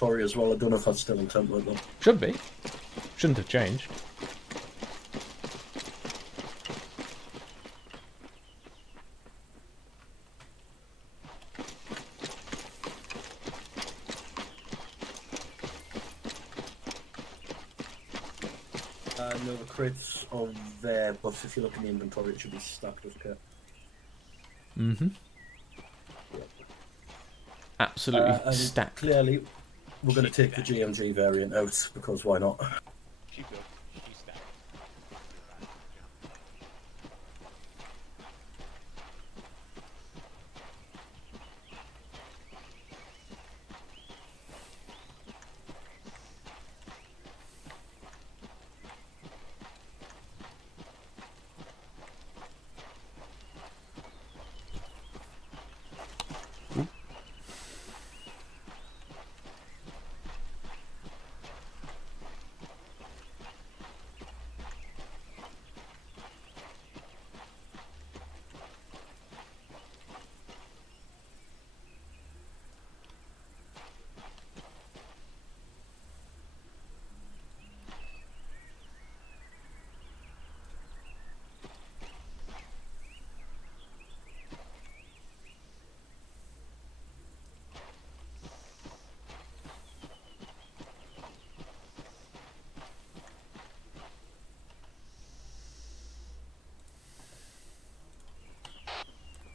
inventory as well. I don't know if that's still in template though. Should be. Shouldn't have changed. No, the crates are there, but if you look in the inventory, it should be stacked with kit. Mm-hmm. Absolutely And stacked. clearly, we're going to take the GMG variant out, because why not? She's good. She's stacked.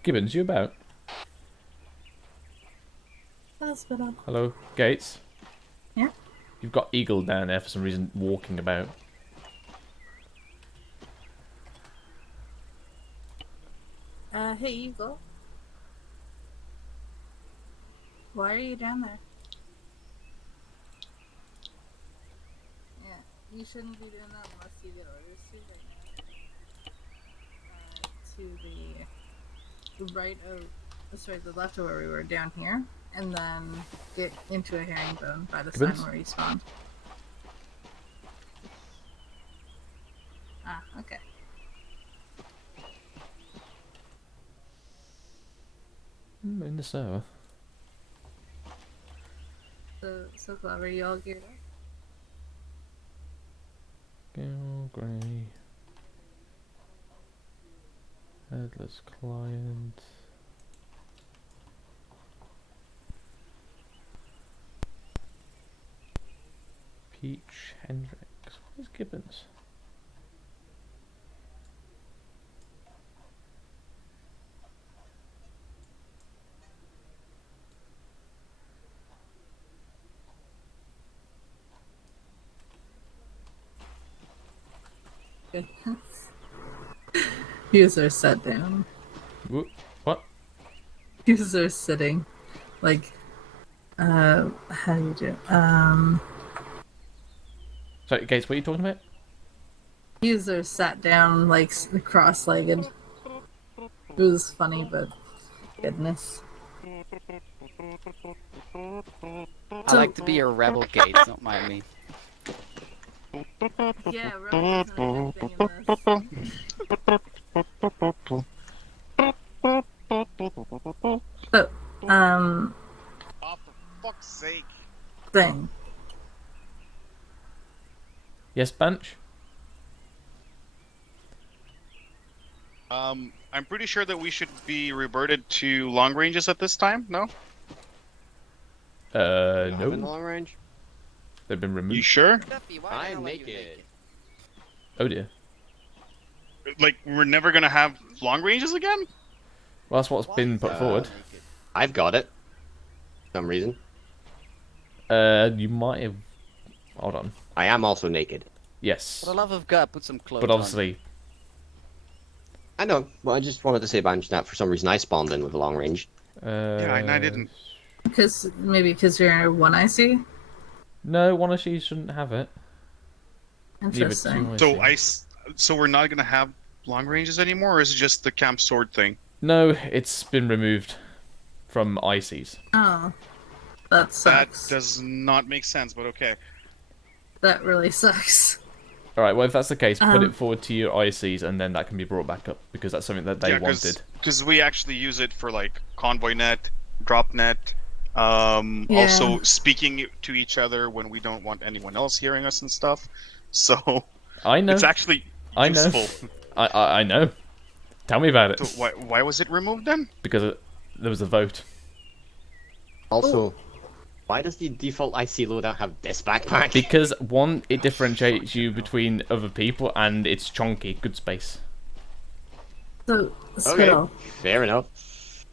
Gibbons, you about? Hospital. Hello, Gates. Yeah? You've got Eagle down there for some reason walking about. Hey, Eagle. Why are you down there? Yeah, you shouldn't be doing that unless you get orders to right now. To the right of, sorry, the left of where we were down here, and then get into a herringbone by the sign where you spawned. Ah, okay. In the server. So clever, you all geared up? Gale Grey. Headless client. Peach Hendricks. Where's Gibbons? User sat down. What? User sitting. Like, how do you do? Sorry, Gates, what are you talking about? User sat down, like, cross-legged. It was funny, but goodness. I like to be a rebel, Gates. Don't mind me. Yeah, Rebel isn't a big thing in this. So, Oh, for fuck's sake. thing. Yes, Bunch? I'm pretty sure that we should be reverted to long ranges at this time, no? In the No. long range? They've been You removed. sure? Duffy, why the hell I'm are you naked. Oh dear. Like, we're never gonna have long ranges again? Well, that's what's been put forward. I've got it. For some reason. You might have... Hold on. I am also naked. Yes. For the love of God, put some clothes But obviously... I know, but I just wanted to say Banj that for some reason I spawned in with a long range. Yeah, and I didn't. Maybe because you're one IC? No, one of you shouldn't have it. Neither Interesting. two IC. So we're not gonna have long ranges anymore, or is it just the camp sword thing? No, it's been removed from ICs. Oh. That That sucks. does not make sense, but okay. That really sucks. Alright, well if that's the case, put it forward to your ICs and then that can be brought back up, because that's something that they wanted. Because we actually use it for, like, convoy net, drop net, Also speaking to each other when we don't want anyone else hearing us and stuff. So I know. it's actually I know. useful. I know. Tell me about it. So why was it removed then? Because there was a vote. Also, why does the default IC loadout have this backpack? Because one, it differentiates you between other people, and it's chunky, good space. So, Okay, Spittle, fair enough.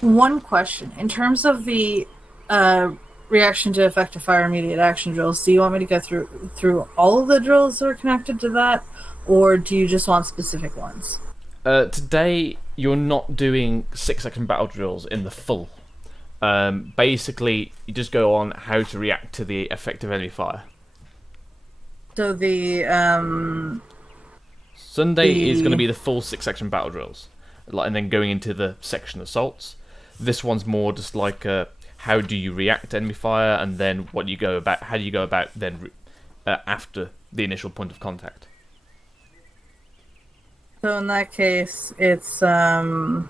one question. In terms of the reaction to effective fire immediate action drills, do you want me to go through all of the drills that are connected to that, or do you just want specific ones? Today, you're not doing 6-second battle drills in the full. Basically, you just go on how to react to the effective enemy fire. So the Sunday is going to be the full 6-section battle drills, and then going into the section assaults. This one's more just like how do you react to enemy fire, and then how do you go about then after the initial point of contact. So in that case, it's But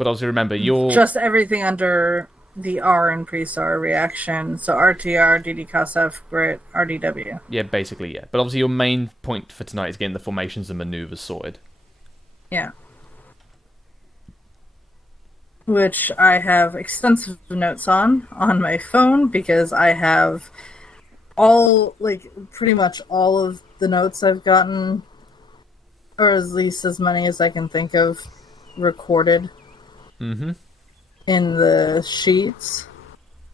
obviously, remember you're just everything under the R and pre-star reaction. So RTR, DD COSF, Grit, RDW. yeah, basically yeah. But obviously, your main point for tonight is getting the formations and maneuvers sorted. Yeah. Which I have extensive notes on my phone because I have pretty much all of the notes I've gotten, or at least as many as I can think of, recorded in the sheets.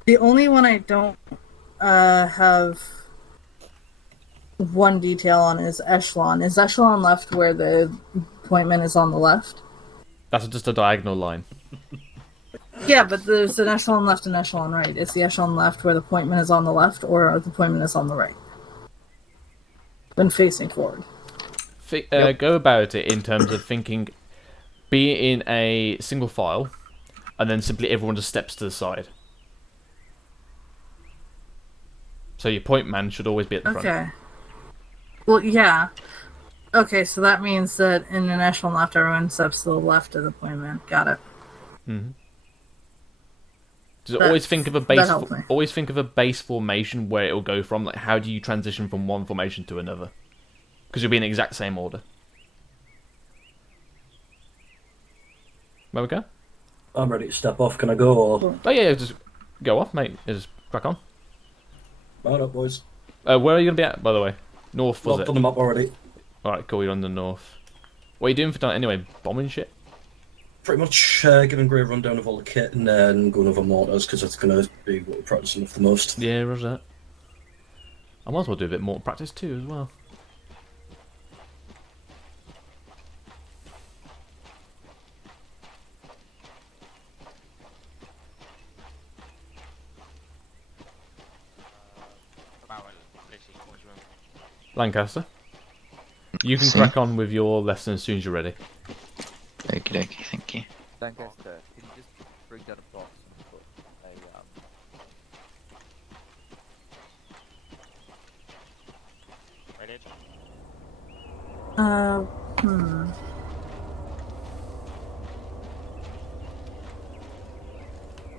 The only one I don't have one detail on is Echelon. Is Echelon left where the appointment is on the left? That's just a diagonal line. Yeah, but there's an echelon left and echelon right. Is the echelon left where the appointment is on the left, or the appointment is on the right? When facing forward. Go about it in terms of thinking, be in a single file, and then simply everyone just steps to the side. So your point man should always be at the front. Okay. Well, yeah. Okay, so that means that in an echelon left, everyone steps to the left of the appointment. Got it. Just always think of a base formation where it will go from. Like, how do you transition from one formation to another? Because you'll be in the exact same order. Where we go? I'm ready to step off. Can I go? Or... Oh yeah, just go off, mate. Just crack on. Right up, boys. Where are you gonna be at, by the way? North, was I've it? done them up already. Alright, cool. You're on the north. What are you doing for tonight anyway? Bombing shit? Pretty much giving a great rundown of all the kit and then going over mortars because that's going to be what we're practicing with the most. Yeah, roger that. I might as well do a bit more practice too as well. Lancaster, you can crack on with your lesson as soon as you're ready. Okie dokie, thank you. Lancaster, can you just bring down a box and put a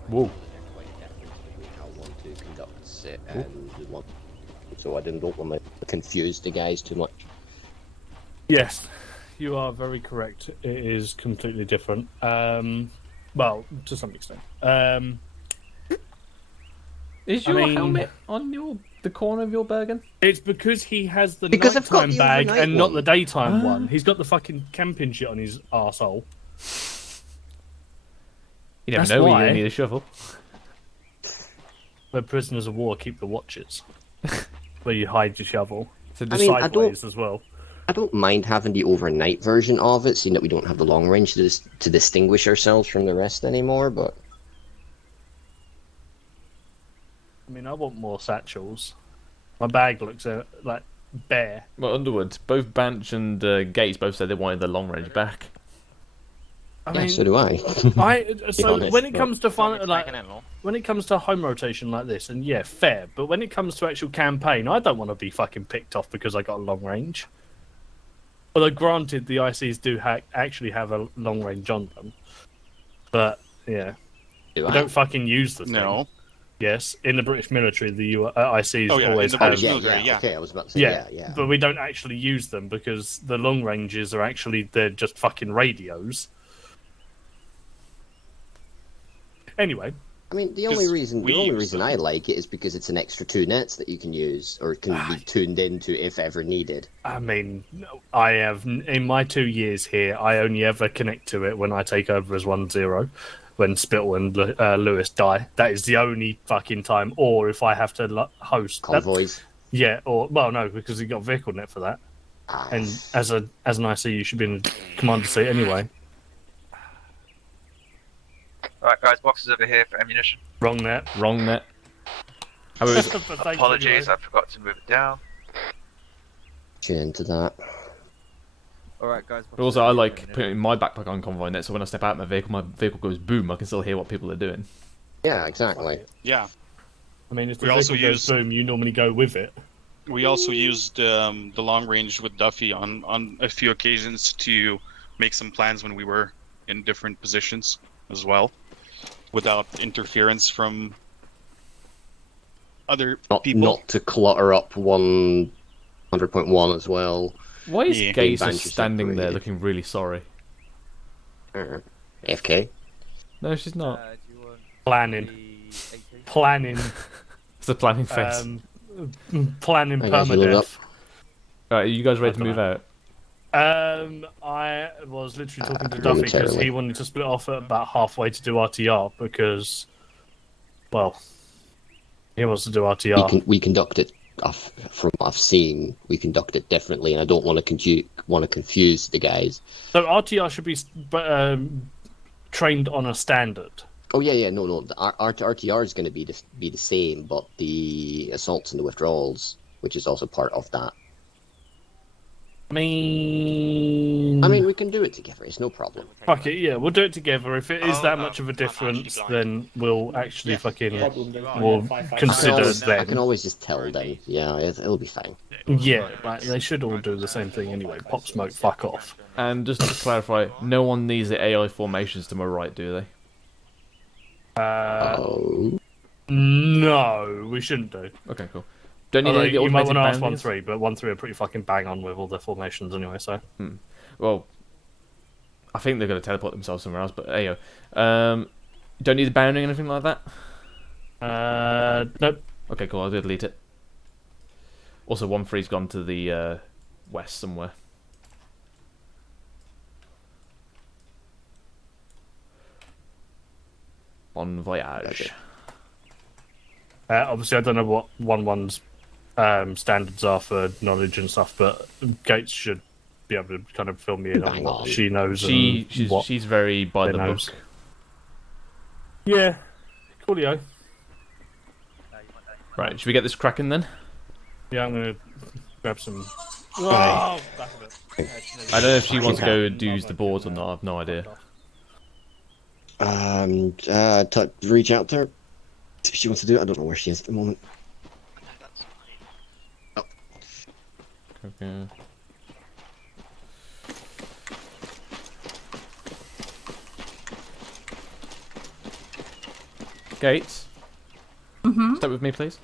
Whoa. How I want to conduct it, so I don't want to confuse the guys too much. Yes, you are very correct. It is completely different. Well, to some extent. Is your helmet on the corner of your Bergen? It's because he has the Because I've got nighttime the bag overnight and not one. the daytime one. He's got the fucking camping shit on his arsehole. You never That's know when why. you need a shovel. Where prisoners of war keep the watches. Where you hide your shovel. So The I mean, I sideways as well. I don't mind having the overnight version of it, seeing that we don't have the long range to distinguish ourselves from the rest anymore, but... I mean, I want more satchels. My bag looks like bare. Well, Underwood, both Banch and Gates both said they wanted the long range back. I Yeah, mean, so do I. So honest, when it but- comes to when it comes to home rotation like this, and yeah, fair. But when it comes to actual campaign, I don't want to be fucking picked off because I got a long range. Although granted, the ICs do actually have a long range on them, but Yeah. Do I I? don't fucking use the thing. No. Yes, in the British military, the ICs Oh, yeah, in always the have. British military, yeah. Okay, I was about to say yeah. But we don't actually use them because the long ranges are actually they're just fucking radios. Anyway, I mean, the only 'Cause reason we use them. I like it is because it's an extra 2 nets that you can use or can be tuned into if ever needed. I mean, I have in my 2 years here, I only ever connect to it when I take over as 1-0, when Spittle and Lewis die. That is the only fucking time. Or if I have to host Convoys. Yeah, or well, no, because you got vehicle net for that. Ah, And as an IC, you should be in the commander seat anyway. Alright, guys, boxes over here for ammunition. Wrong net. Wrong net. How about But thanks Apologies, anyway. I forgot to move it down. tune into that. Alright, guys. But also, I like putting my backpack on convoy net, so when I step out of my vehicle goes boom, I can still hear what people are doing. Yeah, exactly. Yeah. I mean, if the We also vehicle goes use- boom, you normally go with it. We also used the long range with Duffy on a few occasions to make some plans when we were in different positions as well, without interference from other people. Not to clutter up 100.1 as well. Why is Yeah. Gaze Being just standing there separated. looking really sorry? FK. No, she's not. Do you want Planning. the AP? Planning. It's a planning face. Planning I guess you load up. permadeath. Alright, are you guys ready to move out? I was literally talking to Duffy because momentarily. he wanted to split off at about halfway to do RTR because, well, he wants to do RTR. We conduct it, from what I've seen, we conduct it differently, and I don't want to confuse the guys. So RTR should be trained on a standard. Oh yeah, no. The RTR is going to be the same, but the assaults and the withdrawals, which is also part of that. I mean, We can do it together. It's no problem. fuck it, yeah, we'll do it together. If it is that much of a difference, then we'll actually we'll consider I can them. always just tell them. Yeah, it'll be fine. Yeah, like, they should all do the same thing anyway. Pop smoke, fuck off. And just to clarify, no one needs the AI formations to my right, do they? Oh, No, we shouldn't do. Okay, cool. Don't need Although any of the you might automated want to ask bounties? 1-3, but 1-3 are pretty fucking bang on with all their formations anyway, so. Well, I think they're going to teleport themselves somewhere else, but there you go. Don't need the bounding or anything like that? Nope. Okay, cool, I'll delete it. Also, 1-3's gone to the west somewhere. Bon voyage. Obviously, I don't know what 1-1's standards are for knowledge and stuff, but Gates should be able to kind of fill me in on Bang what on. she knows and what She's very by they the knows. book. Yeah, coolio. Right, should we get this cracking then? Yeah, I'm gonna grab some. Oh, back of it. I don't know if she wants to go and use the boards or not, I've no idea. reach out to her. If she wants to do it, I don't know where she is at the moment. Okay. Gates? Stay with me, please.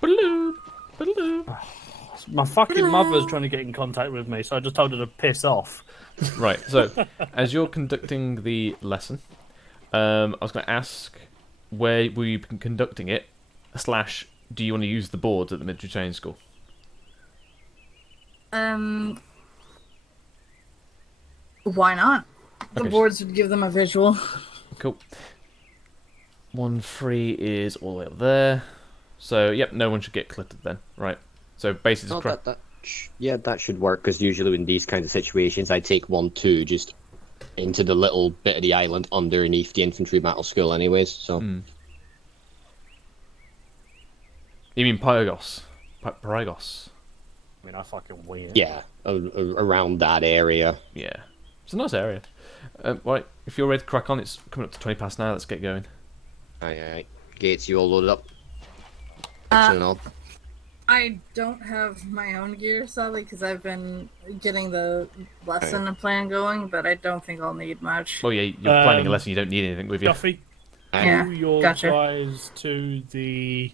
Baloo! Baloo! My fucking mother's trying to get in contact with me, so I just told her to piss off. Right, so, as you're conducting the lesson, I was going to ask where were you conducting it, / do you want to use the boards at the military training school? Why not? The Okay. boards would give them a visual. Cool. 1-3 is all the way up there. So, yep, no one should get clittered then. Right. So, basically, No, that should work, because usually in these kinds of situations, I take 1-2 just into the little bit of the island underneath the infantry battle school anyways, so... You mean Pyrgos? Pyrgos. I mean, I fucking wing it. Yeah, around that area. Yeah. It's a nice area. Right, if you're ready to crack on, it's coming up to 20 past now, let's get going. Aye. Gates, you all loaded up? and all. I don't have my own gear, sadly, because I've been getting the lesson plan going, but I don't think I'll need much. Well, yeah, you're planning a lesson. You don't need anything with you. Duffy, Yeah, do your gotcha. guys to the.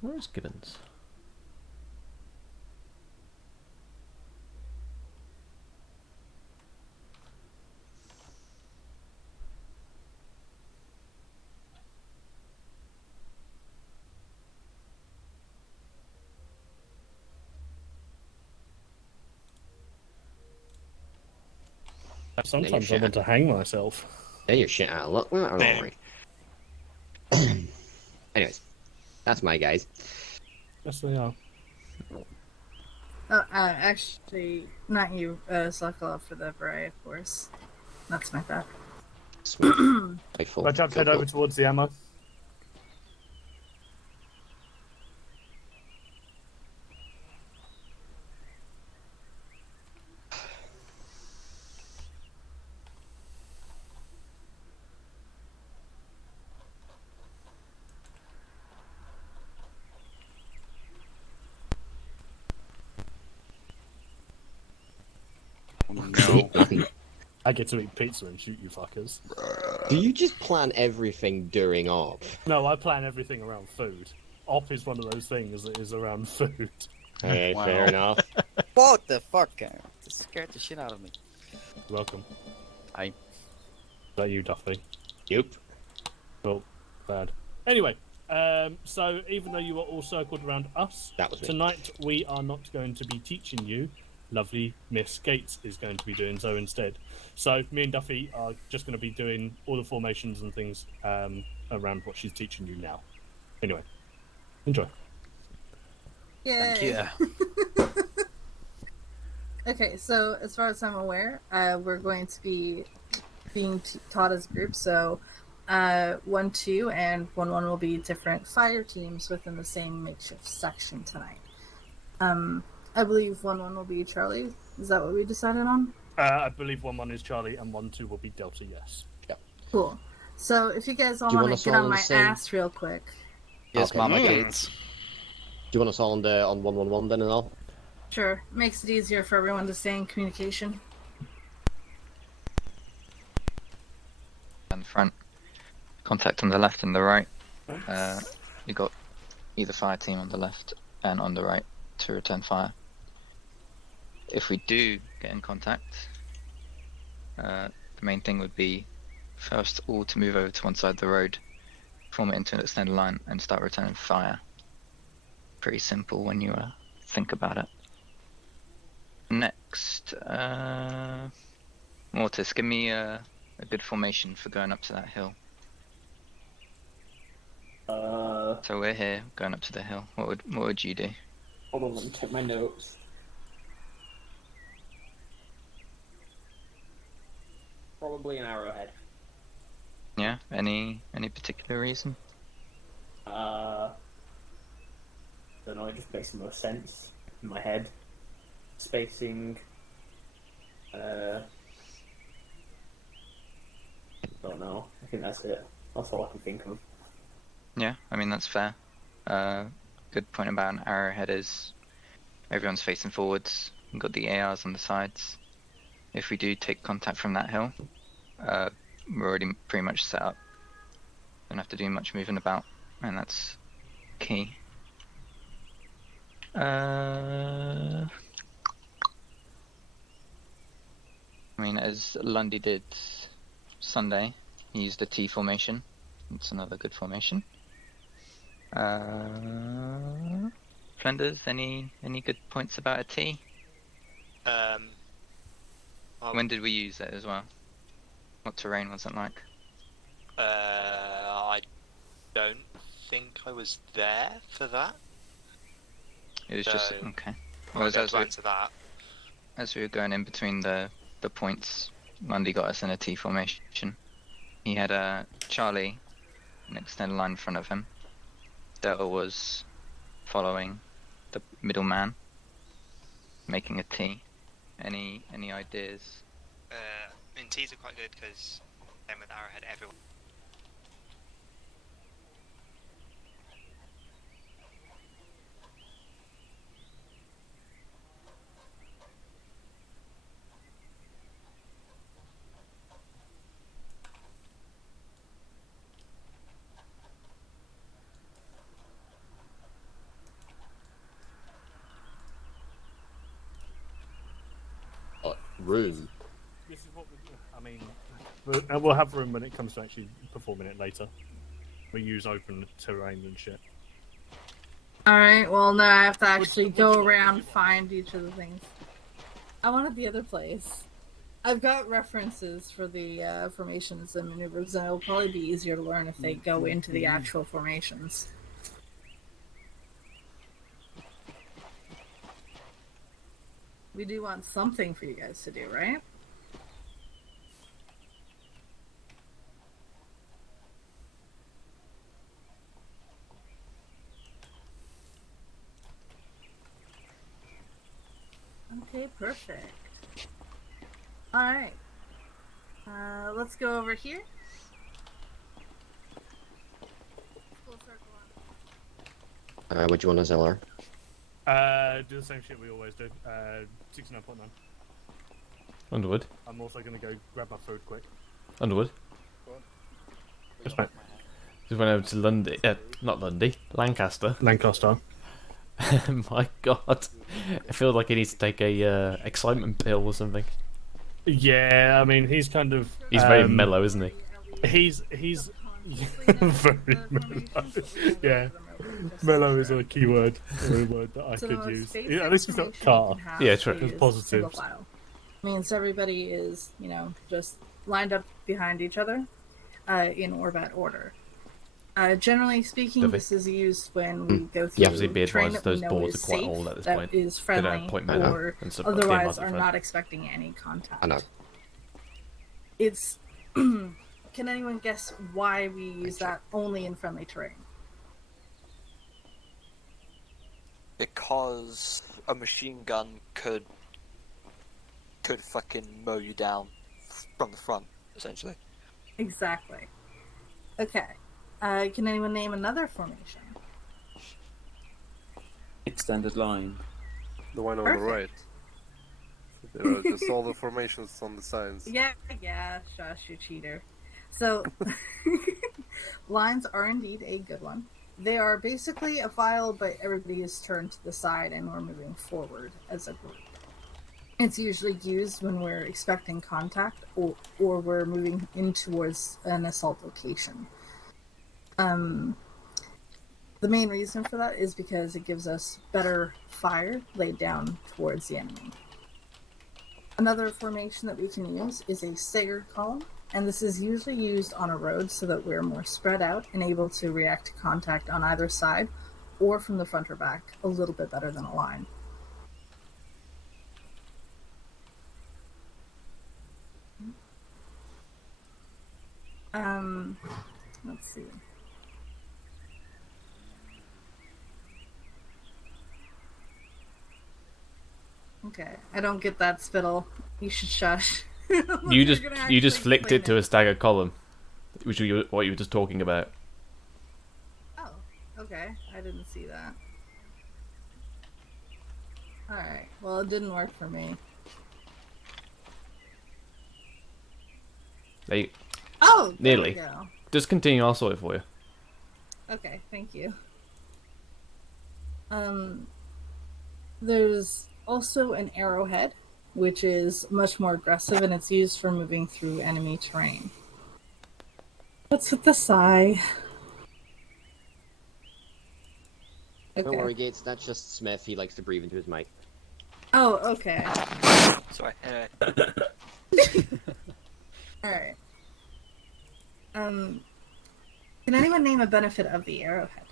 Where is Gibbons? Sometimes I want to hang myself. Yeah, you're shit out of luck. Don't worry. Anyways, that's my guys. Yes, they are. Actually, not you, Sokolov, for the Beret, of course. That's my bad. Delightful. Right, jump head over towards the ammo. No. I get to eat pizza and shoot you fuckers. Do you just plan everything during op? No, I plan everything around food. Op is one of those things that is around food. Okay, Wow. fair enough. What the fuck? That scared the shit out of me. Welcome. Aye. Is that you, Duffy? Yep. Well, bad. Anyway, so even though you are all circled around us, That was me. tonight we are not going to be teaching you. Lovely Miss Gates is going to be doing so instead. So me and Duffy are just going to be doing all the formations and things around what she's teaching you now. Anyway, enjoy. Yay. Thank you. Okay, so as far as I'm aware, we're going to be being taught as a group. So 1, 2, and 1, 1 will be different fire teams within the same makeshift section tonight. I believe 1, 1 will be Charlie. Is that what we decided on? I believe 1-1 is Charlie and 1-2 will be Delta, yes. Cool. So if you guys all Do you want want to us get all on in the my same- ass real quick. Yes, Okay. Mama Gates. Do you want us all on 111 then and all? Sure. Makes it easier for everyone to stay in communication. And front. Contact on the left and the right. You got either fire team on the left and on the right to return fire. If we do get in contact, the main thing would be first all to move over to one side of the road, form it into an extended line, and start returning fire. Pretty simple when you think about it. Next, Mortis, give me a good formation for going up to that hill. So we're here, going up to the hill. What would you do? Hold on, let me check my notes. Probably an arrowhead. Yeah. Any particular reason? Don't know, it just makes the most sense in my head. Spacing. Don't know. I think that's it. That's all I can think of. Yeah, I mean that's fair. Good point about an arrowhead is everyone's facing forwards. You've got the ARs on the sides. If we do take contact from that hill, we're already pretty much set up. Don't have to do much moving about, and that's key. I mean, as Lundy did Sunday, he used a T formation. It's another good formation. Flenders, any good points about a T? When did we use it as well? What terrain was it like? I don't think I was there for that. It was just okay. Well, Well, as we were going in between the points, Lundy got us in a T formation. He had a Charlie, an extended line in front of him. Delta was following the middleman, making a T. Any ideas? I mean, T's are quite good because same with Arrowhead, everyone. Room. This is what I mean. We'll have room when it comes to actually performing it later. We use open terrain and shit. Alright, well now I have to actually go around find each of the things. I wanted the other place. I've got references for the formations and maneuvers, and it'll probably be easier to learn if they go into the actual formations. We do want something for you guys to do, right? Okay, perfect. Alright. Let's go over here. What do you want as LR? Do the same shit we always do. 69.9. Underwood. I'm also gonna go grab my food quick. Underwood. Yes, mate. Just went over to Lundy. Not Lundy. Lancaster. Lancaster. My God. I feel like he needs to take a excitement pill or something. Yeah, I mean he's kind of. He's very mellow, isn't he? He's very mellow. Yeah, mellow is a key word, or a word that I could use. Yeah, at least he's not car. Yeah, true. It's positive. Means everybody is, just lined up behind each other, in orbit order. Generally speaking, this is used when we go through Obviously, be terrain advised that we those know boards is are quite safe, old at this that point. is friendly, point or and stuff, otherwise like are that. not expecting any contact. I know. It's. Can anyone guess why we use that only in friendly terrain? Because a machine gun could fucking mow you down from the front, essentially. Exactly. Okay. Can anyone name another formation? Extended line. The one on Perfect. the right. There are just all the formations on the sides. Yeah, shush, you cheater. So, lines are indeed a good one. They are basically a file, but everybody is turned to the side and we're moving forward as a group. It's usually used when we're expecting contact or we're moving in towards an assault location. The main reason for that is because it gives us better fire laid down towards the enemy. Another formation that we can use is a staggered column, and this is usually used on a road so that we're more spread out and able to react to contact on either side or from the front or back a little bit better than a line. Let's see. Okay, I don't get that, Spittle. You should shush. You just flicked it to a staggered column, which was what you were just talking about. Oh, okay. I didn't see that. Alright, well, it didn't work for me. There you... Oh, there nearly. we go. Just continue, I'll sort it for you. Okay, thank you. There's also an arrowhead, which is much more aggressive, and it's used for moving through enemy terrain. What's with the sigh? Okay. Don't worry, Gates. That's just Smith. He likes to breathe into his mic. Oh, okay. Sorry, anyway. Alright. Can anyone name a benefit of the arrowhead?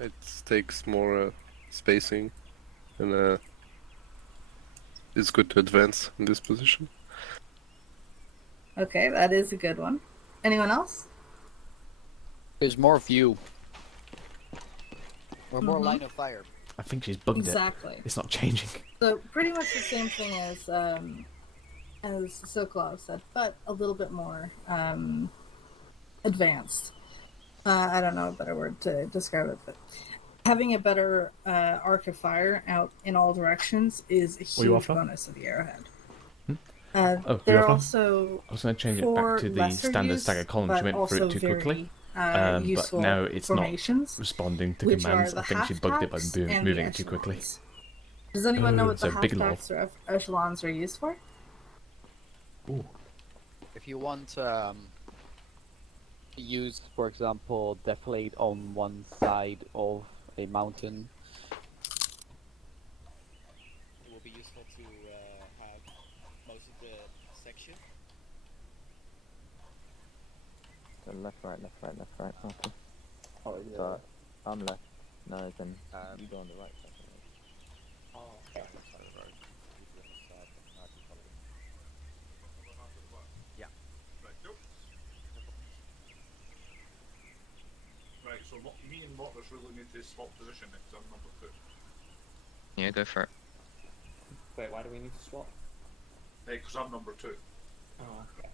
It takes more spacing, and it's good to advance in this position. Okay, that is a good one. Anyone else? There's more view. Or more Mhm. line of fire. I think she's bugged Exactly. it. It's not changing. So pretty much the same thing as Silklaw said, but a little bit more advanced. I don't know a better word to describe it, but having a better arc of fire out in all directions is a huge bonus of the arrowhead. They're also I was going to change it back to the standard stagger column. She went through it too quickly. But now it's not responding to commands. I think she bugged it by moving it too quickly. Does anyone know what the half-tacks or echelons are used for? Ooh. If you want use, for example, deflate on one side of a mountain, it will be useful to have most of the section. So left, right. Okay. Oh, yeah. So I'm left. No, then you go on the right side. Oh, okay. Yeah. Right, so me and Mortis really need to swap position because I'm number 2. Yeah, go for it. Wait, why do we need to swap? Because I'm number 2. Oh, okay.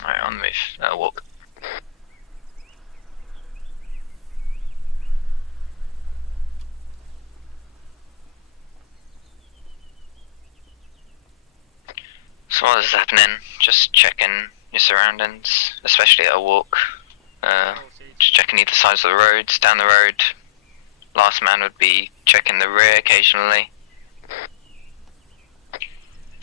Alright, on the move. Walk. So what is happening? Just checking your surroundings, especially at a walk. Just checking either sides of the roads, down the road. Last man would be checking the rear occasionally.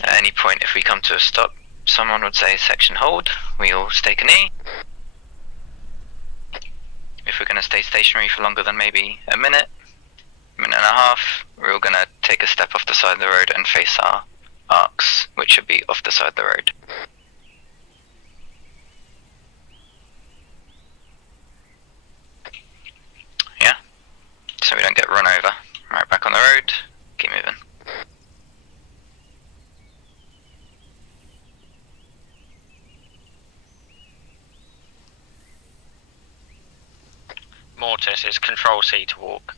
At any point, if we come to a stop, someone would say section hold. We all take a knee. If we're going to stay stationary for longer than maybe a minute and a half, we're all going to take a step off the side of the road and face our arcs, which should be off the side of the road. Yeah, so we don't get run over. Right, back on the road, keep moving. Mortis is Control C to walk.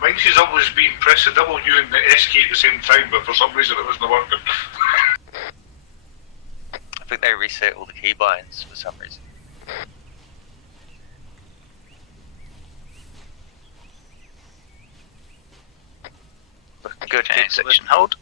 Mine she's always been press the W and the S key at the same time, but for some reason it wasn't working. I think they reset all the keybinds for some reason. Good, section hold.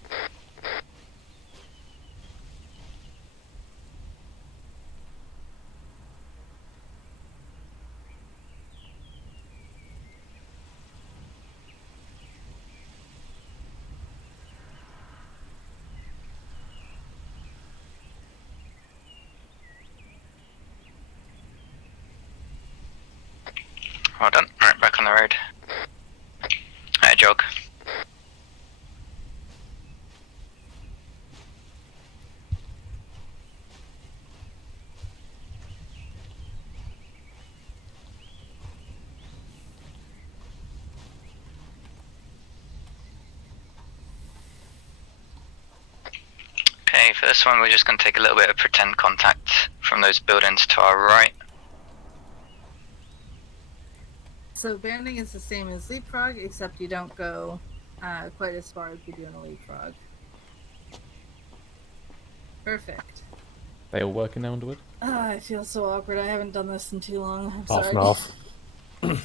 Well done. Right, back on the road. Jog. Okay, for this one we're just going to take a little bit of pretend contact from those buildings to our right. So banding is the same as leapfrog, except you don't go quite as far as you do in a leapfrog. Perfect. They all working now, Underwood? I feel so awkward. I haven't done this in too long. I'm Half sorry. and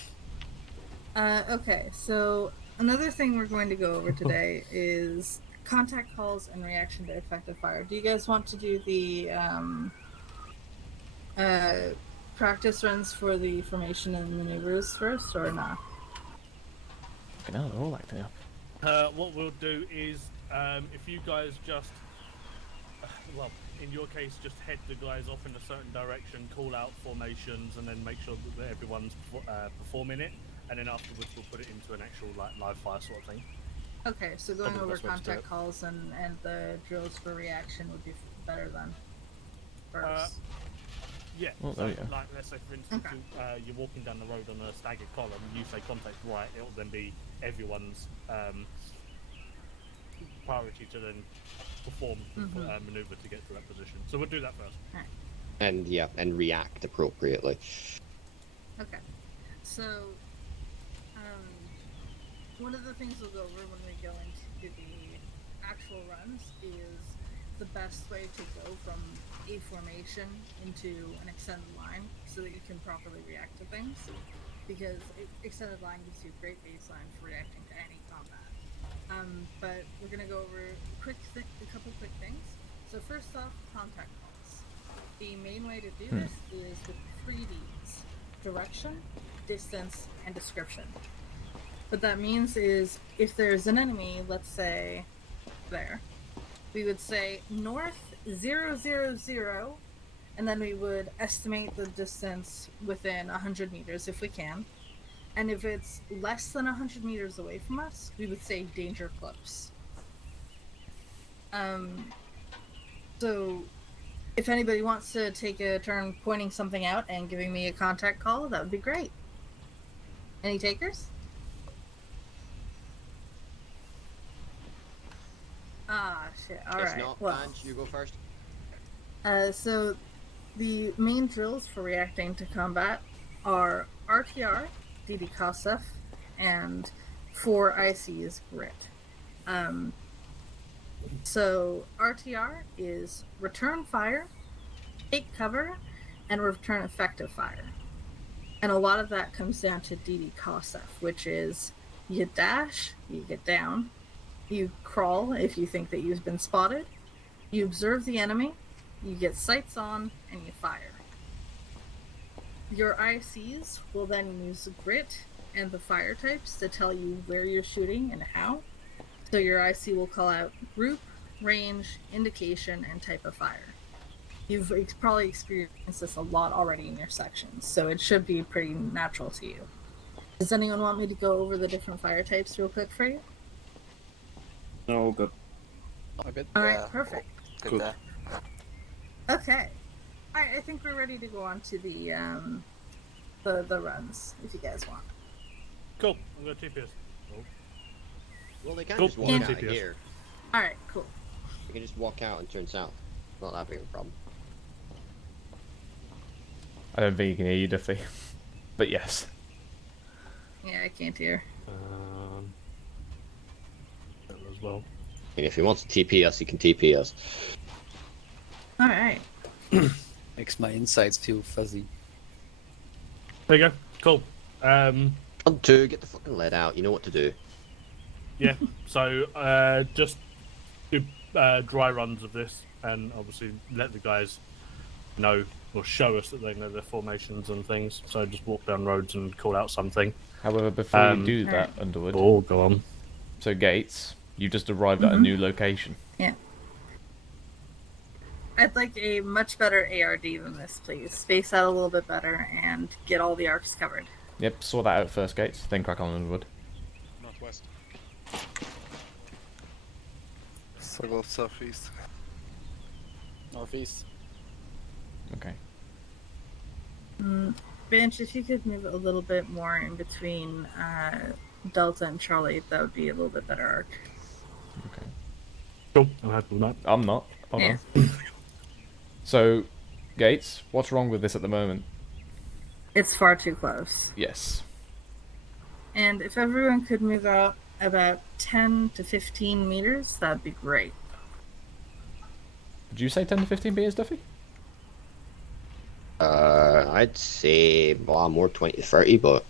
half. Okay, so another thing we're going to go over today is contact calls and reaction to effective fire. Do you guys want to do the practice runs for the formation and maneuvers first, or not? No, they're all acting up. What we'll do is, if you guys just, well, in your case, just head the guys off in a certain direction, call out formations, and then make sure that everyone's performing it, and then afterwards we'll put it into an actual live fire sort of thing. Okay, so going Probably the over best way to do contact it. calls and the drills for reaction would be better than first. Yeah, Oh, so, there you go. like, let's say for instance, you're walking down the road on a staggered column, you say contact right, it'll then be everyone's priority to then perform the maneuver to get to that position. So we'll do that first. And react appropriately. Okay. So, one of the things we'll go over when we go into the actual runs is the best way to go from a formation into an extended line so that you can properly react to things. Because extended line gives you a great baseline for reacting to any combat. But we're going to go over a couple quick things. So first off, contact calls. The main way to do this is with 3 Ds: direction, distance, and description. What that means is if there's an enemy, let's say there, we would say north 000, and then we would estimate the distance within 100 meters if we can. And if it's less than 100 meters away from us, we would say danger close. So if anybody wants to take a turn pointing something out and giving me a contact call, that would be great. Any takers? Ah, shit. All right. Not, well, Ange, you go first. So the main drills for reacting to combat are RTR, DD Kosef, and 4 ICs grit. So RTR is return fire, take cover, and return effective fire. And a lot of that comes down to DD Kosef, which is you dash, you get down, you crawl if you think that you've been spotted, you observe the enemy, you get sights on, and you fire. Your ICs will then use grit and the fire types to tell you where you're shooting and how. So your IC will call out group, range, indication, and type of fire. You've probably experienced this a lot already in your sections, so it should be pretty natural to you. Does anyone want me to go over the different fire types real quick for you? No, good. Alright, perfect. Good. Okay. Alright, I think we're ready to go on to the runs, if you guys want. Cool. I'm going to TPS. Oh. Well, they can Cool. just walk out of here. Alright, cool. They can just walk out and turn south. Not that big of a problem. I don't think you can hear you, Duffy. But yes. Yeah, I can't hear. As well. And if he wants to TP us, he can TP us. Alright. Makes my insides feel fuzzy. There you go. Cool. 1, 2, get the fucking lead out. You know what to do. Yeah. So just do dry runs of this, and obviously let the guys know or show us that they know their formations and things. So just walk down roads and call out something. However, before you do that, Underwood. Oh, go on. So Gates, you just arrived at a new location. Yeah. I'd like a much better ARD than this, please. Space out a little bit better and get all the arcs covered. Yep, sort that out first, Gates. Then crack on, Underwood. Northwest. So go southeast. Northeast. Okay. Bench, if you could move a little bit more in between Delta and Charlie, that would be a little bit better arc. Okay. Cool. I'm happy with that. I'm not. Hold Yeah. on. So, Gates, what's wrong with this at the moment? It's far too close. Yes. And if everyone could move out about 10 to 15 meters, that'd be great. Did you say 10 to 15 meters, Duffy? I'd say more 20 to 30, but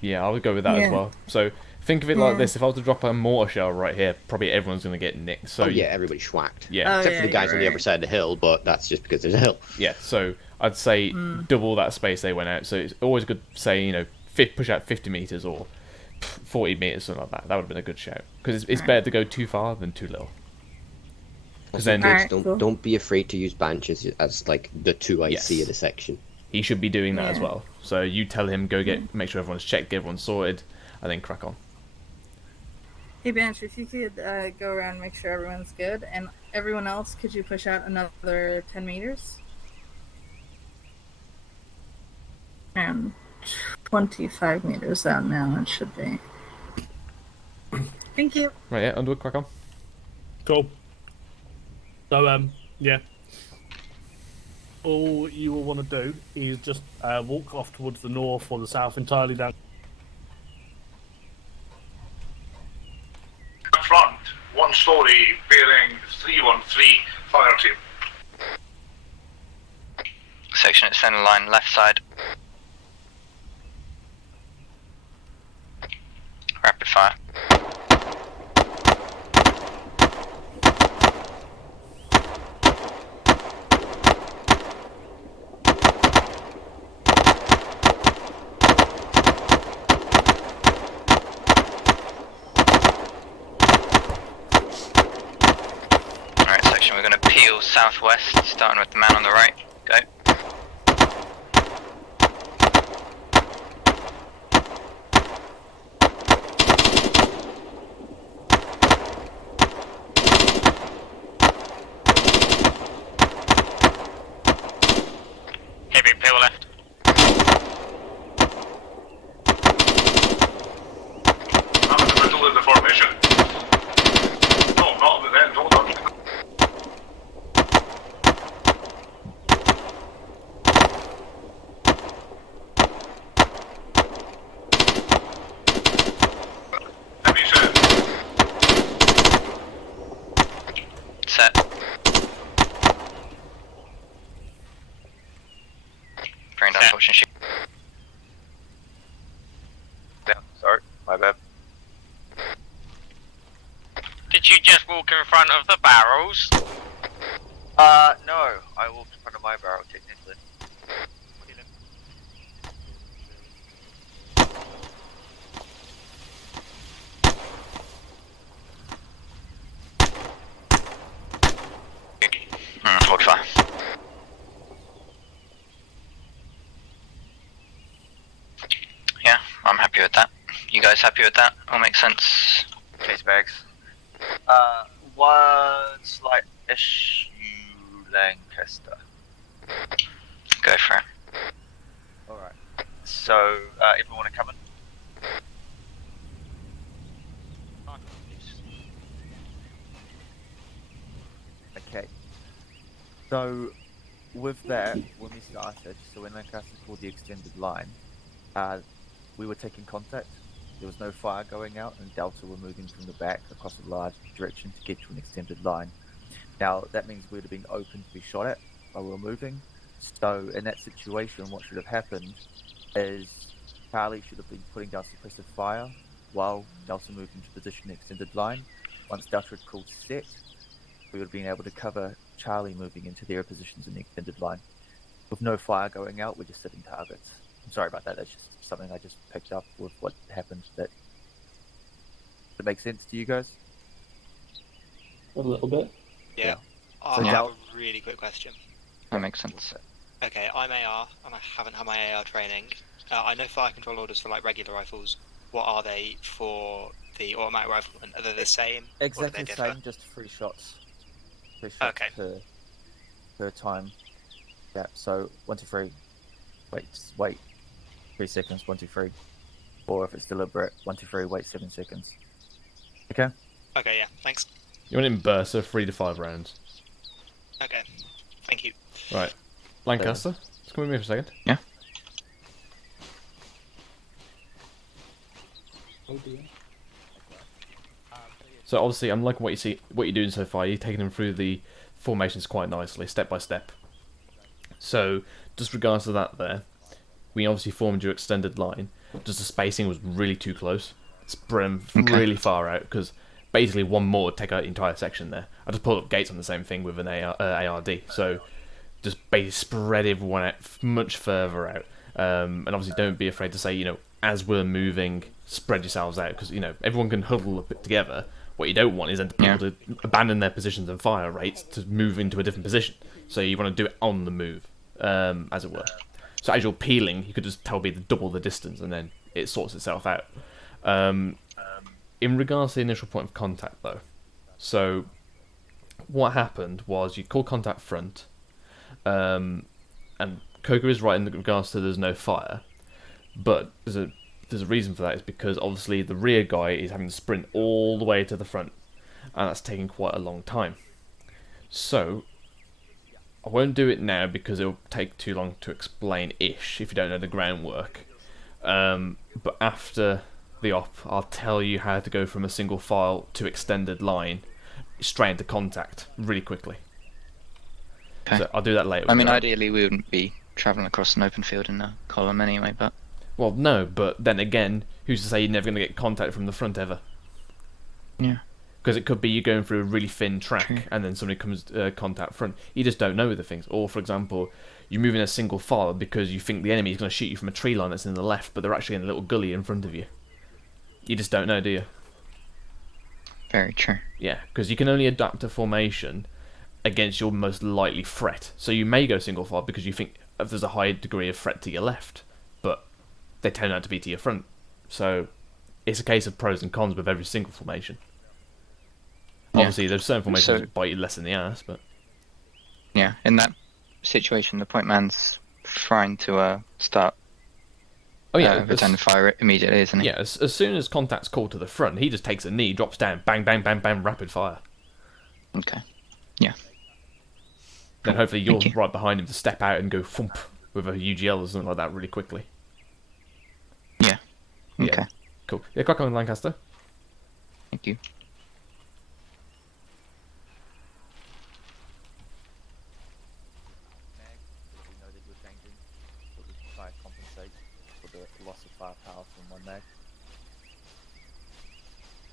Yeah, I would go with that as well. So, think of it like this. If I was to drop a mortar shell right here, probably everyone's going to get nicked. So yeah, everybody's schwacked. Yeah. Except for the guys on the other side of the hill, but that's just because there's a hill. Yeah, so I'd say double that space they went out. So it's always good to say, push out 50 meters or 40 meters, something like that. That would have been a good shout. Because it's better to go too far than too little. Because then don't be afraid to use Banshees as like the 2 IC of the section. He should be doing that as well. So you tell him, make sure everyone's checked, get everyone sorted, and then crack on. Hey, Bansh, if you could go around and make sure everyone's good, and everyone else, could you push out another 10 meters? And 25 meters out now, it should be. Thank you. Right, yeah, Underwood, crack on. Cool. So, yeah. All you will want to do is just walk off towards the north or the south entirely down. Up front, 1 story, bearing 313, fire team. Section extended line, left side. Rapid fire. Alright, section, we're going to peel southwest, starting with the man on the right. Go. Heavy peel left. I'm in the middle of the formation. No, not at the end, hold on. Heavy set. Set. Bring down torch and shoot. Down. Sorry, my bad. Did you just walk in front of the barrels? No, I walked in front of my barrel technically. Hold fire. Yeah, I'm happy with that. You guys happy with that? All makes sense. Case bags. One slight issue, Lancaster. Go for it. Alright. So, everyone wanna come in? Okay. So, with that, when we started, so when Lancaster called the extended line, we were taking contact. There was no fire going out, and Delta were moving from the back across a large direction to get to an extended line. Now, that means we would have been open to be shot at while we were moving. So, in that situation, what should have happened is Charlie should have been putting down suppressive fire while Delta moved into position extended line. Once Delta had called set, we would have been able to cover Charlie moving into their positions in the extended line. With no fire going out, we're just sitting targets. I'm sorry about that, that's just something I just picked up with what happened. Does that make sense to you guys? A little bit. Yeah. I So have Del- a really quick question. That makes sense. Okay, I'm AR and I haven't had my AR training. I know fire control orders for like regular rifles. What are they for the automatic rifle? And are they the same? Or do Exactly they the differ? same, just 3 shots. 3 shots per time. Yeah, so 1, 2, 3. Wait. 3 seconds, 1, 2, 3. Or if it's deliberate, 1, 2, 3, wait 7 seconds. Okay? Okay, yeah, thanks. You want it in bursts of 3 to 5 rounds. Okay, thank you. Right. Lancaster, just come with me for a second. Yeah. Oh dear. So obviously, I'm liking what you're doing so far. You're taking them through the formations quite nicely, step by step. So, just regards to that there, we obviously formed your extended line. Just the spacing was really too close. Spread them really far out, because basically one more would take out the entire section there. I just pulled up gates on the same thing with an ARD, so just basically spread everyone out much further out. And obviously don't be afraid to say, as we're moving, spread yourselves out, because, everyone can huddle a bit together. What you don't want is then people to abandon their positions and fire rates to move into a different position. So you want to do it on the move, as it were. So as you're peeling, you could just tell me to double the distance, and then it sorts itself out. In regards to the initial point of contact, though, so what happened was you called contact front, and Koga is right in regards to there's no fire, but there's a reason for that. Is because obviously the rear guy is having to sprint all the way to the front, and that's taking quite a long time. So I won't do it now because it'll take too long to explain-ish if you don't know the groundwork. But after the op, I'll tell you how to go from a single file to extended line straight into contact really quickly. Okay. So I'll do that later. I mean, ideally we wouldn't be travelling across an open field in a column anyway, but... Well, no, but then again, who's to say you're never going to get contact from the front ever? Yeah. Because it could be you going through a really thin track and then somebody comes contact front. You just don't know the things. Or, for example, you move in a single file because you think the enemy is going to shoot you from a tree line that's in the left, but they're actually in a little gully in front of you. You just don't know, do you? Very true. Yeah, because you can only adapt a formation against your most likely threat. So you may go single file because you think there's a high degree of threat to your left, but they turn out to be to your front. So it's a case of pros and cons with every single formation. Obviously, there's certain formations that bite you less in the ass, but... Yeah, in that situation, the point man's trying to start return fire immediately, isn't he? Yeah, as soon as contact's called to the front, he just takes a knee, drops down, bang, bang, bang, bang, rapid fire. Okay. Yeah. Then hopefully you're right behind him to step out and go thump with a UGL or something like that really quickly. Yeah. Okay. Yeah. Cool. Yeah, crack on, Lancaster. Thank you. We know that you're changing, but we can try and compensate for the loss of firepower from one mag.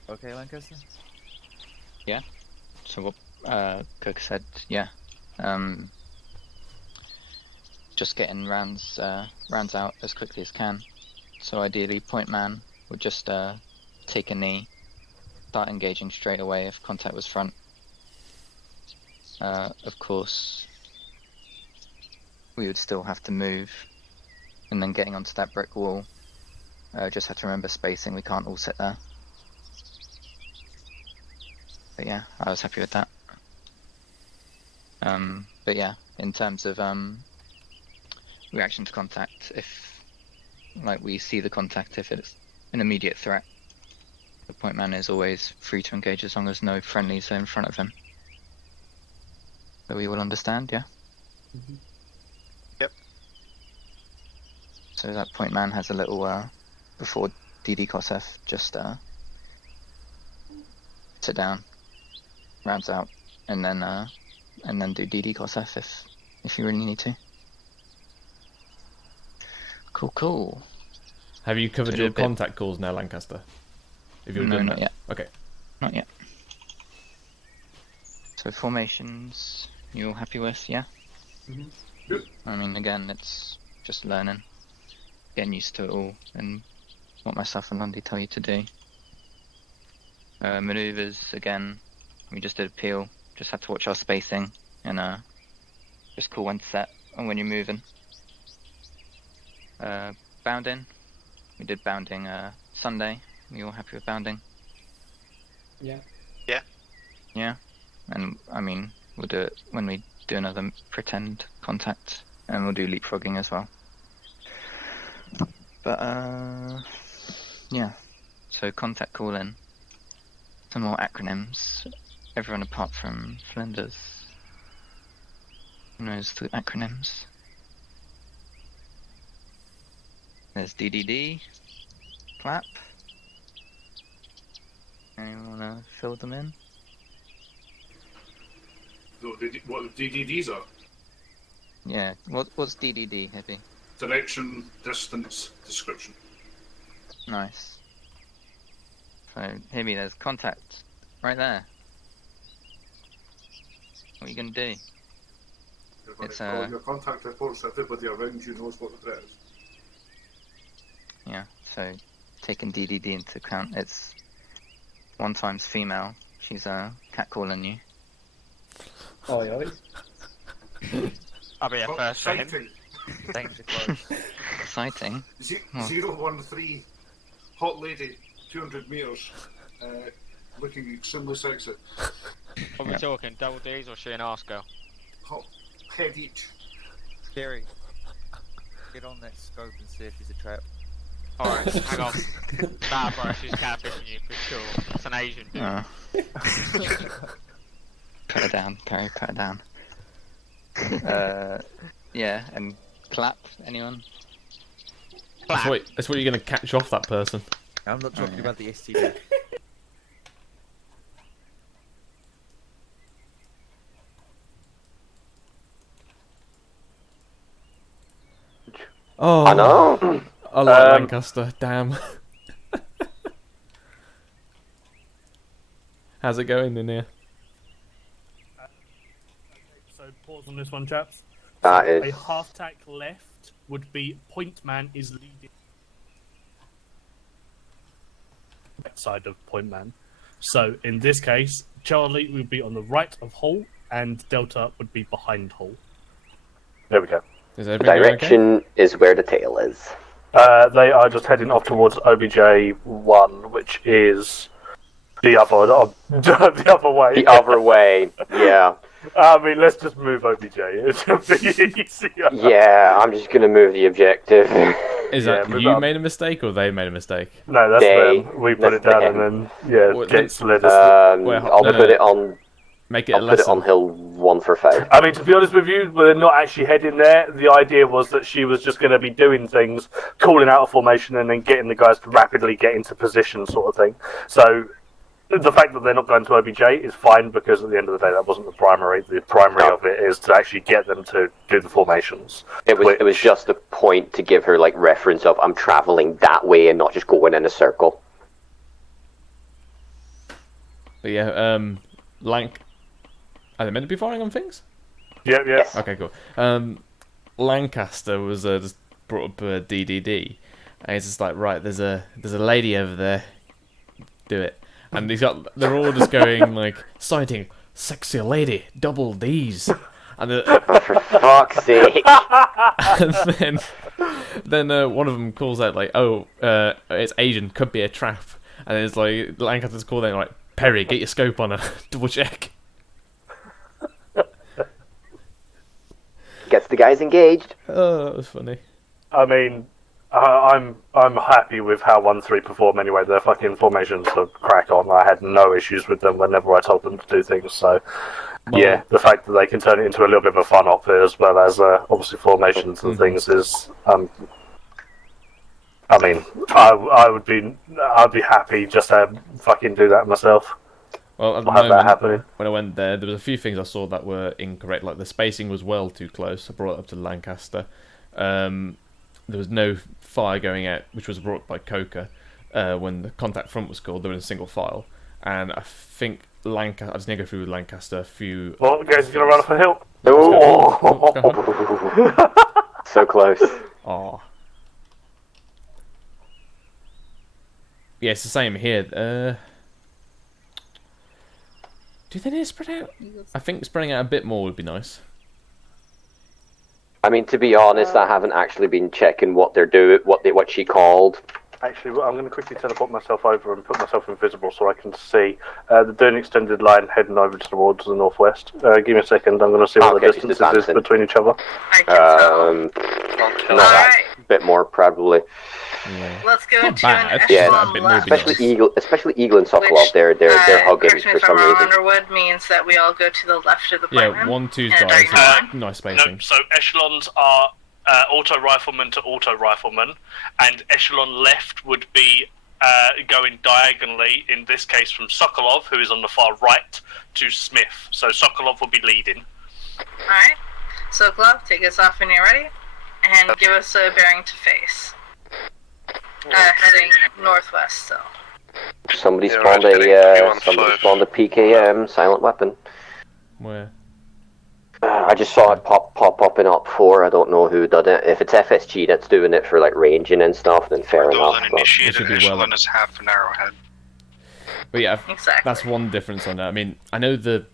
Okay, Lancaster? Yeah. So what Cook said, yeah. Just getting rounds out as quickly as can. So ideally, point man would just take a knee, start engaging straight away if contact was front. Of course, we would still have to move, and then getting onto that brick wall. Just have to remember spacing. We can't all sit there. But yeah, I was happy with that. But yeah, in terms of reaction to contact, if we see the contact, if it's an immediate threat, the point man is always free to engage as long as no friendlies are in front of him. So we will understand, yeah? Mm-hmm. Yep. So that point man has a little, before DD Kosef, just sit down, rounds out, and then do DD Kosef if you really need to. Cool. Have you covered your contact calls now, Lancaster? If you're No, doing not that? yet. Okay. Not yet. So formations, you all happy with, yeah? Mm-hmm. Yep. I mean, again, it's just learning, getting used to it all, and what myself and Lundy tell you to do. Maneuvers, again, we just did a peel, just had to watch our spacing, and just call when to set and when you're moving. Bounding, we did bounding Sunday. We all happy with bounding? Yeah. Yeah. Yeah, and I mean, we'll do it when we do another pretend contact, and we'll do leapfrogging as well. But yeah, so contact call in. Some more acronyms. Everyone apart from Flinders knows the acronyms. There's DDD, clap. Anyone wanna fill them in? What the DDDs are? Yeah. What's DDD, Hippie? Direction, distance, description. Nice. So, Hippie, there's contact right there. What are you gonna do? You're going It's to call your contact reports so everybody around you knows what the threat is. Yeah, so taking DDD into account, it's 1 times female. She's catcalling you. Oi, oi. I'll be a first for him. Sighting. Danger close. Sighting? 013, hot lady, 200 metres, looking extremely sexy. What are we talking? Double D's or she and ask girl? Hot, head each. Scary. Get on that scope and see if there's a trap. Alright, hang on. Nah, bro, she's catfishing you for sure. It's an Asian dude. Put her down, Carrie, put her down. Yeah, and clap, anyone? That's what you're going to catch off that person. I'm not talking about the STD. Oh, I know. I like Lancaster, damn. How's it going in here? So pause on this one, chaps. That So is- a half tack left would be point man is leading. Right side of point man. So in this case, Charlie would be on the right of Hull, and Delta would be behind Hull. There we go. Is Direction is where the tail is. They are just heading off towards OBJ1, which is the other the other way. The other way, yeah. I mean, let's just move OBJ. It'll be easier. Yeah, I'm just gonna move the objective. Is that you made a mistake or they made a mistake? No, that's They- them. We put it that's down and then Jake slid us. I'll put it on. Make it I'll put it on hill 1 for 5. I mean, to be honest with you, we're not actually heading there. The idea was that she was just going to be doing things, calling out a formation, and then getting the guys to rapidly get into position, sort of thing. So the fact that they're not going to OBJ is fine, because at the end of the day, that wasn't the primary. The primary of it is to actually get them to do the formations. It was just a point to give her like reference of I'm traveling that way and not just going in a circle. But yeah, are they meant to be firing on things? Yeah, yeah. Okay, cool. Lancaster was just brought up a DDD, and he's just like, right, there's a lady over there, do it, and they're all just going like, sighting, sexy lady, double D's, and for fuck's sake. and then one of them calls out like, oh, it's Asian, could be a trap, and it's like Lancaster's calling like, Perry, get your scope on her, double check. Gets the guys engaged. Oh, that was funny. I mean, I'm happy with how 1-3 perform anyway. Their fucking formations are crack on. I had no issues with them whenever I told them to do things. So, yeah, the fact that they can turn it into a little bit of a fun op as well as obviously formations and things is. I mean, I'd be happy just to fucking do that myself. Well, at the I'll have that moment, happening. when I went there was a few things I saw that were incorrect. Like the spacing was well too close. I brought it up to Lancaster. There was no fire going out, which was brought up by Coca. When the contact front was called, they were in a single file. And I think Lancaster. I just need to go through with Lancaster a few. Well, guys, gonna run off a hill. So close. Oh. Yeah, it's the same here. Do they need to spread out? I think spreading out a bit more would be nice. I mean, to be honest, I haven't actually been checking what they're doing, what she called. Actually, I'm going to quickly teleport myself over and put myself invisible so I can see. They're doing extended line heading over towards the northwest. Give me a second, I'm going to see what the distance is between each other. Not that bit more probably. Yeah. Let's go Not to bad. an Yeah, echelon a bit more would left. be nice. Especially Eagle and Sokolov, they're hugging Correct me for if I'm some wrong, reason. Underwood means that we all go to the left of the Yeah, playground. 1-2's in a guys. diagonal line. Nice spacing. No, so echelons are auto rifleman to auto rifleman, and echelon left would be going diagonally, in this case from Sokolov, who is on the far right, to Smith. So Sokolov will be leading. Alright, so Glove, take us off when you're ready, and give us a bearing to face. Heading northwest still. Somebody Yeah, spawned right, somebody spawned a PKM silent weapon. Where? I just saw it pop up in Op 4. I don't know who did it. If it's FSG that's doing it for like ranging and stuff, then fair enough. but- Initiated echelon is half an arrowhead. But yeah, exactly. That's one difference on that. I mean, I know the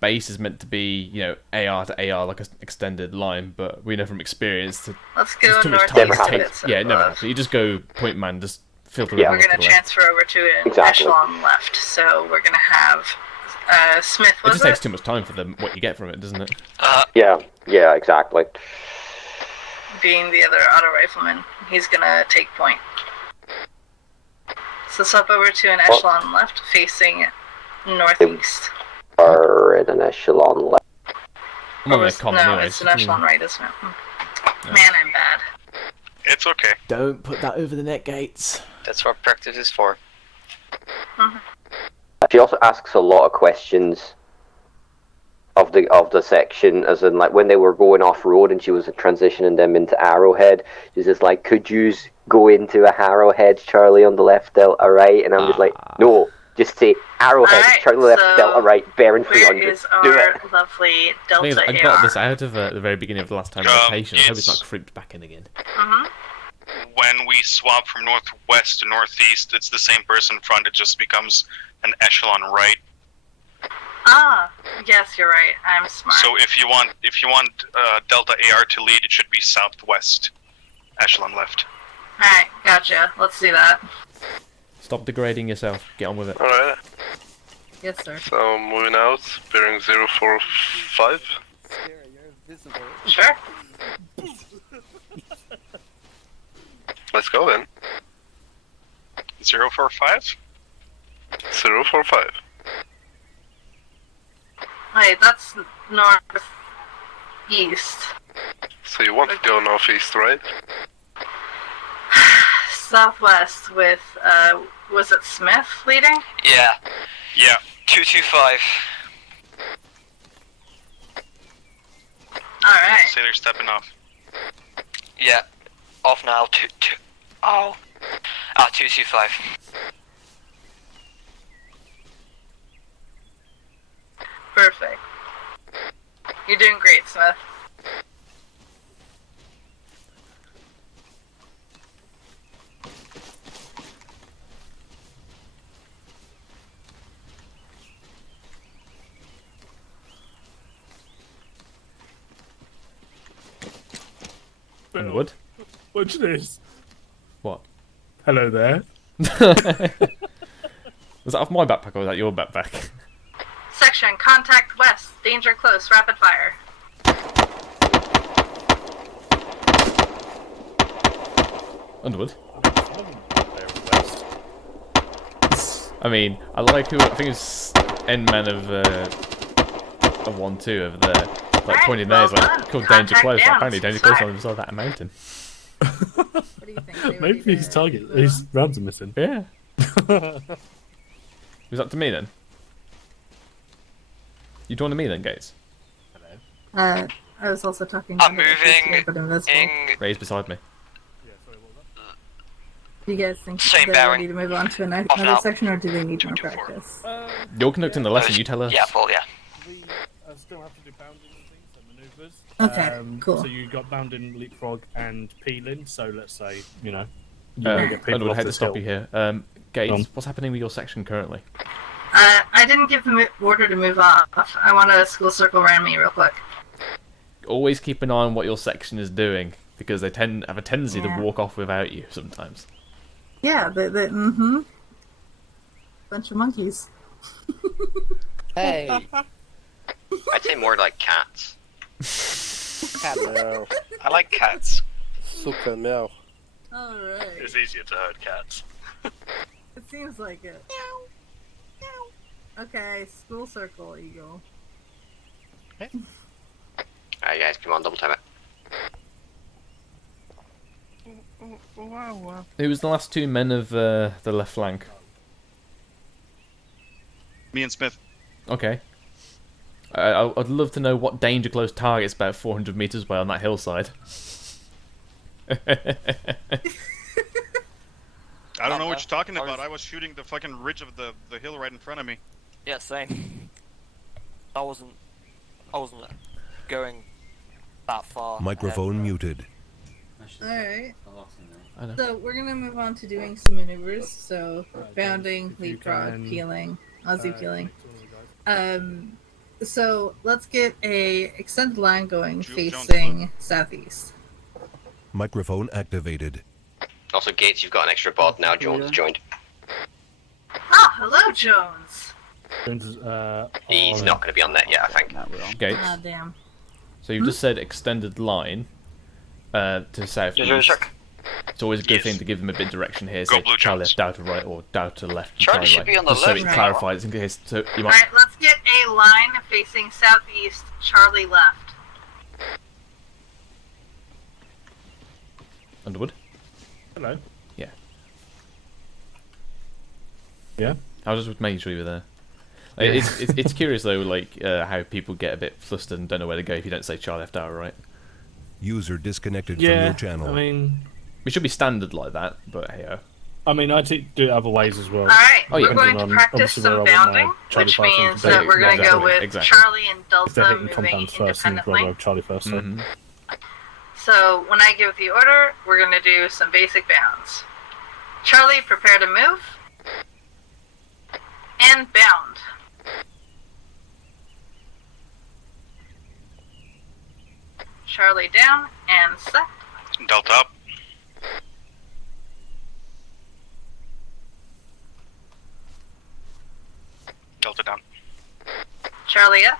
base is meant to be, you know, AR to AR, like an extended line, but we know from experience that Let's go there's too much northeast time a it bit, takes. so Yeah, never Glove. happens. You just go point man, just filter Yeah. everyone We're to going the to left. transfer over to an Exactly. echelon left, so we're going to have Smith, It was just takes too much time for them, what you get from it, doesn't it? Yeah, exactly. being the other auto rifleman, he's gonna take point. So step over to an echelon left, facing northeast. Are in an echelon left. I'm on their comm No, anyway. it's an echelon right, isn't it? Man, I'm bad. It's okay. Don't put that over the net gates. That's what practice is for. She also asks a lot of questions of the section, as in like when they were going off road and she was transitioning them into Arrowhead. She's just like, could you go into a Arrowhead, Charlie on the left, Delta right? And I'm just like, no, just say Arrowhead, Alright, Charlie left, so Delta right, bearing Where 300. is Do our it. lovely The thing Delta is, I got AR? this out of the very beginning of the last time rotation. I hope it's not creeped back in again. When we swap from northwest to northeast, it's the same person in front. It just becomes an echelon right. Ah, yes, you're right. I'm smart. So if you want Delta AR to lead, it should be southwest, echelon left. Alright, gotcha. Let's do that. Stop degrading yourself. Get on with it. Alright, Yes, sir. so moving out, bearing 045. Sure. Let's go then. 045? 045. Wait, that's northeast. So you want to go northeast, right? Southwest with, was it Smith leading? Yeah. Yeah. 225. Alright. Sailor stepping off. Yeah. Off now. 225. Perfect. You're doing great, Smith. Underwood? Watch this. What? Hello there. Was that off my backpack or was that your backpack? Section, contact west. Danger close. Rapid fire. Underwood? I mean, I like who. I think it's Endman of 1-2 over there. Like pointing there, it's like called Danger Close. Like, apparently, Danger Close on the side of that mountain. Maybe his target, his rounds are missing. Yeah. Was that to me then? You talking to me then, Gates? I was also talking I'm to the moving but invisible. Ray's beside me. Do you guys think Same they're bearing. ready to move on to another now. section, or do they need more practice? You're conducting the lesson, you tell us. Yeah, well, yeah. We still have to do bounding and things, so manoeuvres. Okay, cool. So you got bounding, leapfrog, and peeling. So let's say, you know, Underwood, I hate to this stop hill. you here. Gates, what's happening with your section currently? I didn't give the order to move off. I want a school circle around me real quick. Always keep an eye on what your section is doing, because they have a tendency Yeah. to walk off without you sometimes. Yeah, bunch of monkeys. Hey. I'd say more like cats. Meow. I like cats. Suka meow. Alright. It's easier to herd cats. It seems like it. Okay, school circle, Eagle. Alright guys, come on, double time it. Who was the last two men of the left flank? Me and Smith. Okay. I'd love to know what danger close target's about 400 meters away on that hillside. I don't know what you're talking about. I was shooting the fucking ridge of the hill right in front of me. Yeah, same. I wasn't going that far. Microphone muted. Alright. I know. So we're gonna move on to doing some maneuvers. So bounding, leapfrog, can, peeling, Aussie peeling. So let's get a extended line going facing southeast. Microphone activated. Also, Gates, you've got an extra bod now. Jones joined. Ah, hello, Jones. He's not going to be on that yet, I think. Gates. Ah, damn. So you've just said extended line to southeast. It's always a good thing to give them a bit of direction here. Say Charlie left, Delta right, or Delta left, and Charlie should right. be on the Just so left it now. clarifies in case. So you might. Alright, let's get a line facing southeast, Charlie left. Underwood. Hello. Yeah. Yeah. I was just making sure you were there. Like, it's curious though, like how people get a bit flustered and don't know where to go if you don't say Charlie left, Delta right. User disconnected Yeah, from your channel. I mean, it should be standard like that, but hey. I mean, I do it other ways as well. Alright, Oh, yeah. we're going to practice some bounding, which means that we're going to go with Charlie and If they're Delta hitting moving compounds first, and independently. we'll go Charlie first. So. So when I give the order, we're going to do some basic bounds. Charlie, prepare to move. And bound. Charlie down and set. Delta up. Delta down. Charlie up.